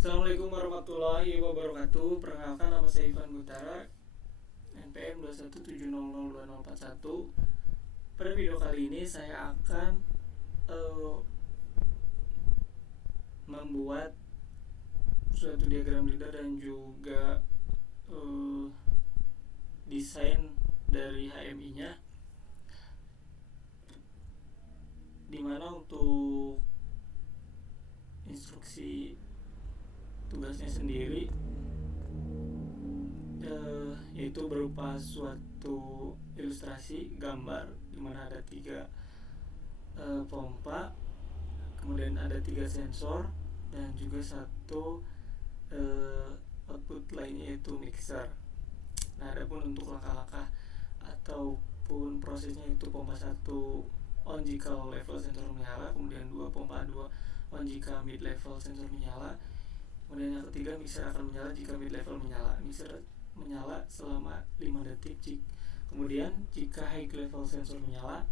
Assalamualaikum warahmatullahi wabarakatuh. Perkenalkan, nama saya Ivan Gutara, NPM 217002041. Pada video kali ini saya akan membuat suatu diagram leader dan juga desain dari HMI-nya, dimana untuk instruksi tugasnya sendiri yaitu berupa suatu ilustrasi gambar dimana ada 3 pompa, kemudian ada 3 sensor dan juga satu output lainnya yaitu mixer. Nah, adapun untuk langkah-langkah ataupun prosesnya itu pompa 1 on jika low level sensor menyala, kemudian 2 pompa 2 on jika mid level sensor menyala, kemudian yang ketiga mixer akan menyala jika mid level menyala. Mixer menyala selama 5 detik. Kemudian jika high level sensor menyala,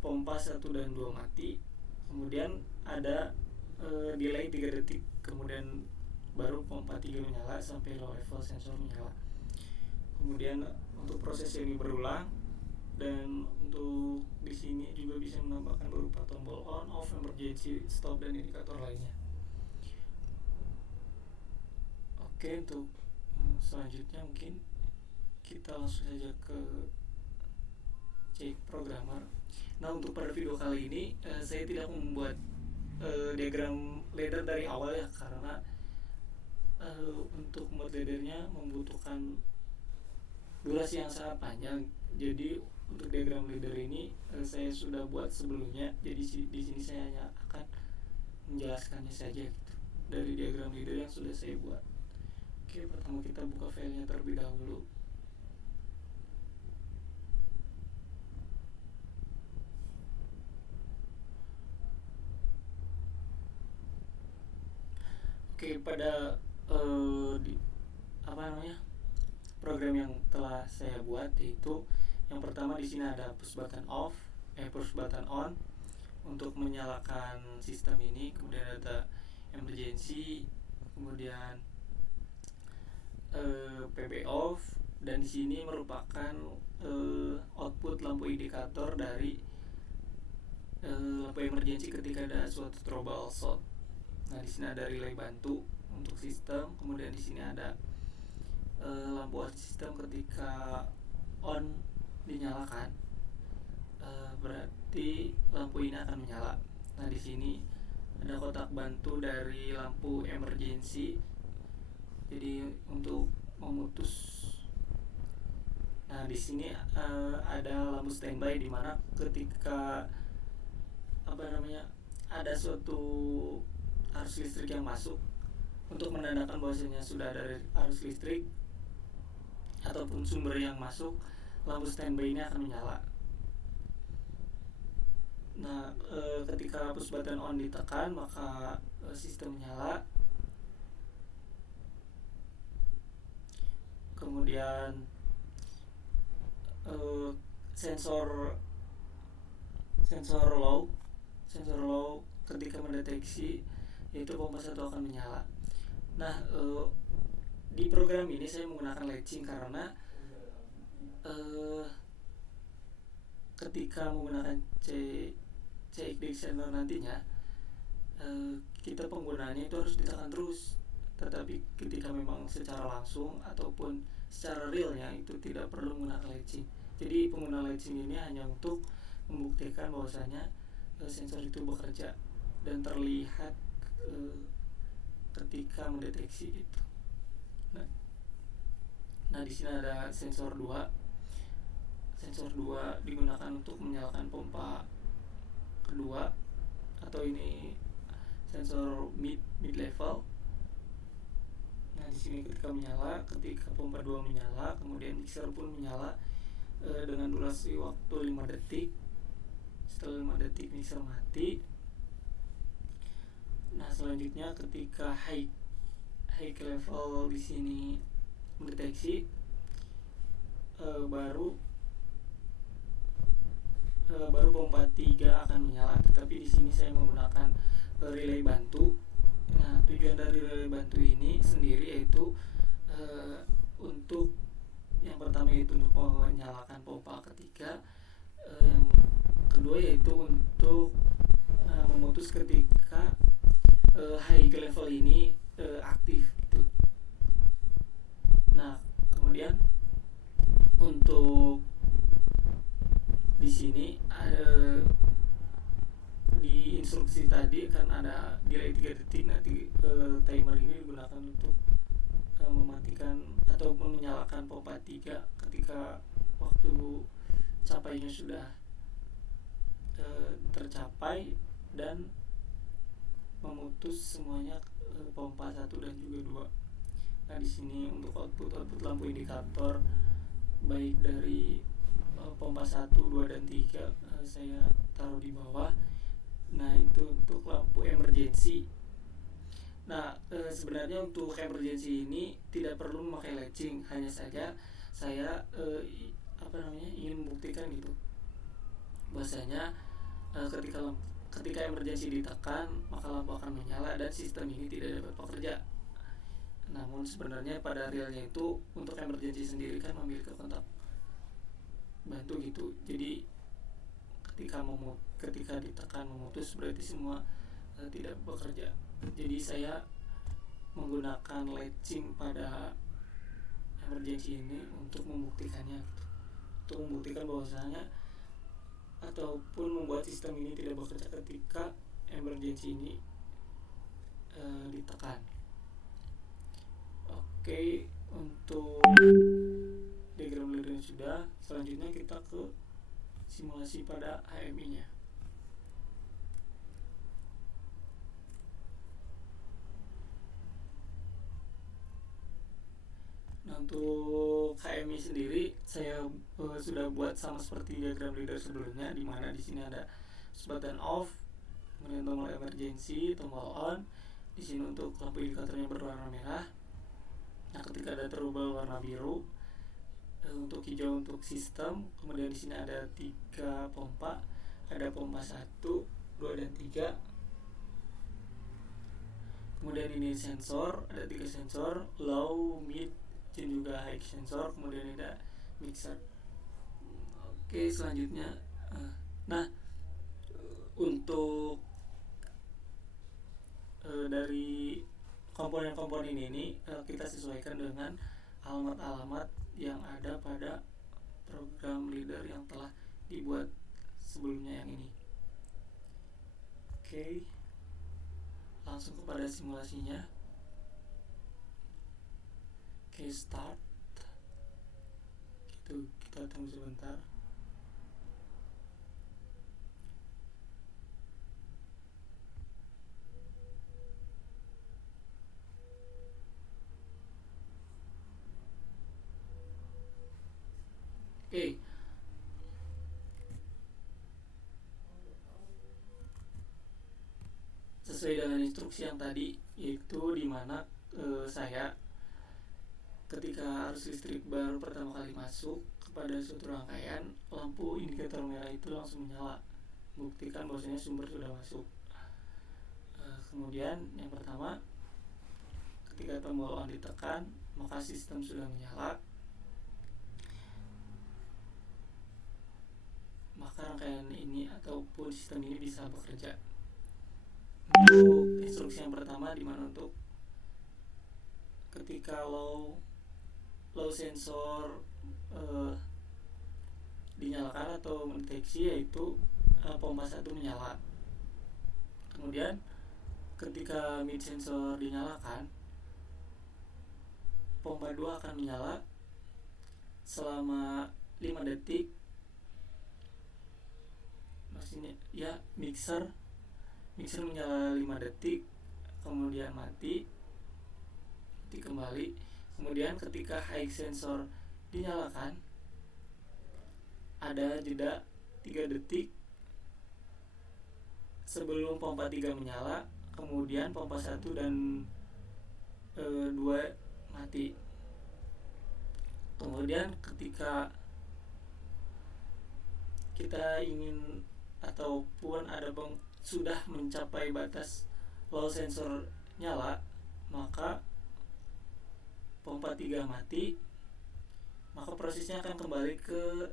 pompa 1 dan 2 mati. Kemudian ada delay 3 detik. Kemudian baru pompa 3 menyala sampai low level sensor menyala. Kemudian untuk proses ini berulang, dan untuk di sini juga bisa menambahkan berupa tombol on, off, emergency, stop, dan indikator lainnya. Oke, untuk selanjutnya mungkin kita langsung saja ke cek programmer. Nah, untuk pada video kali ini saya tidak membuat diagram ladder dari awal ya, karena untuk membuat laddernya membutuhkan durasi yang sangat panjang. Jadi untuk diagram ladder ini saya sudah buat sebelumnya. Jadi di sini saya hanya akan menjelaskannya saja gitu, dari diagram ladder yang sudah saya buat. Oke, pertama kita buka filenya terlebih dahulu. Oke, pada program yang telah saya buat, yaitu yang pertama di sini ada push button off, push button on untuk menyalakan sistem ini. Kemudian ada emergency, kemudian PB off, dan di sini merupakan output lampu indikator dari lampu emergency ketika ada suatu trouble shot. Nah, di sini ada relay bantu untuk sistem. Kemudian di sini ada lampu on sistem ketika on dinyalakan, berarti lampu ini akan menyala. Nah, di sini ada kotak bantu dari lampu emergency. Jadi untuk memutus. Nah, di sini ada lampu standby, di mana ketika ada suatu arus listrik yang masuk, untuk menandakan bahwasanya sudah ada arus listrik ataupun sumber yang masuk, lampu standby ini akan menyala. Nah, ketika push button on ditekan, maka sistem menyala. Kemudian sensor low ketika mendeteksi, yaitu pompa 1 akan menyala. Nah, di program ini saya menggunakan latching karena ketika menggunakan CXD extender nantinya, kita penggunaannya itu harus ditekan terus. Tetapi ketika memang secara langsung ataupun secara realnya itu tidak perlu menggunakan latching. Jadi penggunaan latching ini hanya untuk membuktikan bahwasanya sensor itu bekerja dan terlihat ketika mendeteksi itu. Nah, di sini ada sensor 2. Sensor 2 digunakan untuk menyalakan pompa kedua, atau ini sensor mid level. Nah, di sini ketika menyala, ketika pompa 2 menyala, kemudian mixer pun menyala dengan durasi waktu 5 detik. Setelah 5 detik mixer mati. Nah, selanjutnya ketika high level di sini mendeteksi, baru pompa 3 akan menyala. Tetapi di sini saya menggunakan relay bantu. Nah, tujuan dari relay bantu yaitu untuk menyalakan pompa ketiga. Yang kedua yaitu untuk memutus ketika high level ini aktif gitu. Nah, kemudian untuk di sini ada di instruksi tadi kan ada delay 3 detik. Nanti timer ini digunakan untuk mematikan ataupun menyalakan pompa 3 ketika waktu capainya sudah tercapai, dan memutus semuanya pompa 1 dan juga 2. Nah, di sini untuk output lampu indikator baik dari pompa 1, 2 dan 3 saya taruh di bawah. Nah, itu untuk lampu emergency. Nah, sebenarnya untuk emergency ini tidak perlu memakai latching, hanya saja saya ingin membuktikan gitu bahwasanya ketika emergency ditekan maka lampu akan menyala dan sistem ini tidak dapat bekerja. Namun sebenarnya pada realnya itu untuk emergency sendiri kan memiliki kontak bantu gitu. Jadi ketika ditekan memutus berarti semua tidak bekerja. Jadi saya menggunakan latching pada emergency ini untuk membuktikannya gitu. Untuk membuktikan bahwasanya ataupun membuat sistem ini tidak bekerja ketika emergency ini ditekan. Oke, untuk diagram leader sudah. Selanjutnya kita ke simulasi pada HMI nya. Nah, untuk HMI sendiri saya sudah buat sama seperti diagram leader sebelumnya, di mana di sini ada button off, kemudian tombol emergency, tombol on. Di sini untuk lampu indikatornya berwarna merah. Nah, ketika ada terubah warna biru, untuk hijau untuk sistem. Kemudian di sini ada 3 pompa, ada pompa 1, 2 dan 3. Kemudian ini sensor, ada 3 sensor, low, mid, dan juga high sensor. Kemudian ada mixer. Oke, selanjutnya nah, untuk dari komponen-komponen ini kita sesuaikan dengan alamat-alamat yang ada pada program leader yang telah dibuat sebelumnya yang ini. Oke, langsung kepada simulasinya. Oke, start. Gitu, kita tunggu sebentar. Oke. Sesuai dengan instruksi yang tadi, yaitu dimana saya ketika arus listrik baru pertama kali masuk kepada suatu rangkaian, lampu indikator merah itu langsung menyala, buktikan bahwasanya sumber sudah masuk. Kemudian yang pertama, ketika tombol on ditekan maka sistem sudah menyala, maka rangkaian ini ataupun sistem ini bisa bekerja. Untuk instruksi yang pertama, dimana untuk ketika low sensor dinyalakan atau mendeteksi, yaitu pompa 1 menyala. Kemudian ketika mid sensor dinyalakan, pompa 2 akan menyala selama 5 detik. Maksudnya ya, mixer menyala 5 detik, kemudian mati kembali. Kemudian ketika high sensor dinyalakan, ada jeda 3 detik sebelum pompa 3 menyala, kemudian pompa 1 dan 2 mati. Kemudian ketika kita ingin ataupun sudah mencapai batas low sensor nyala, maka pompa 3 mati, maka prosesnya akan kembali ke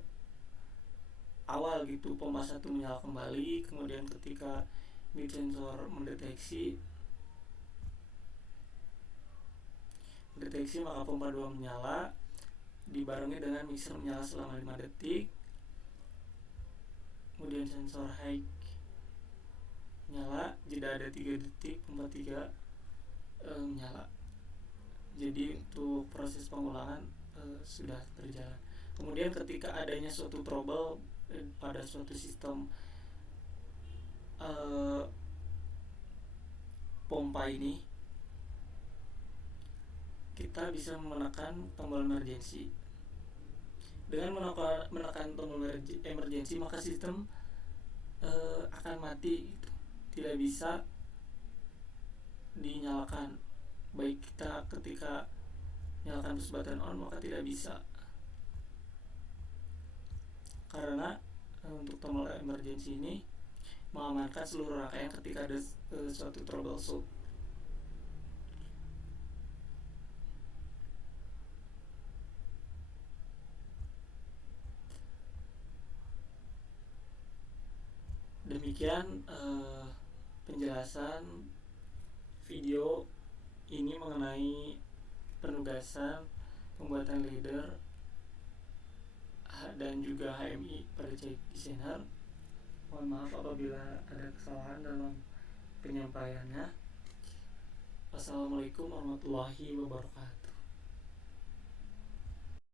awal gitu. Pompa 1 menyala kembali, kemudian ketika mid sensor mendeteksi maka pompa 2 menyala dibarengi dengan mixer menyala selama 5 detik, kemudian sensor high nyala, jeda ada 3 detik, pompa 3 menyala. Jadi untuk proses pengulangan sudah berjalan. Kemudian ketika adanya suatu trouble pada suatu sistem pompa ini, kita bisa menekan tombol emergency. Dengan menekan tombol emergency, maka sistem akan mati, tidak bisa dinyalakan. Baik kita ketika nyalakan push button on, maka tidak bisa, karena untuk tombol emergency ini mengamankan seluruh rangkaian ketika ada suatu troubleshoot. Demikian penjelasan video ini mengenai penugasan pembuatan ladder dan juga HMI pada Cahik Designer. Mohon maaf apabila ada kesalahan dalam penyampaiannya. Wassalamualaikum warahmatullahi wabarakatuh.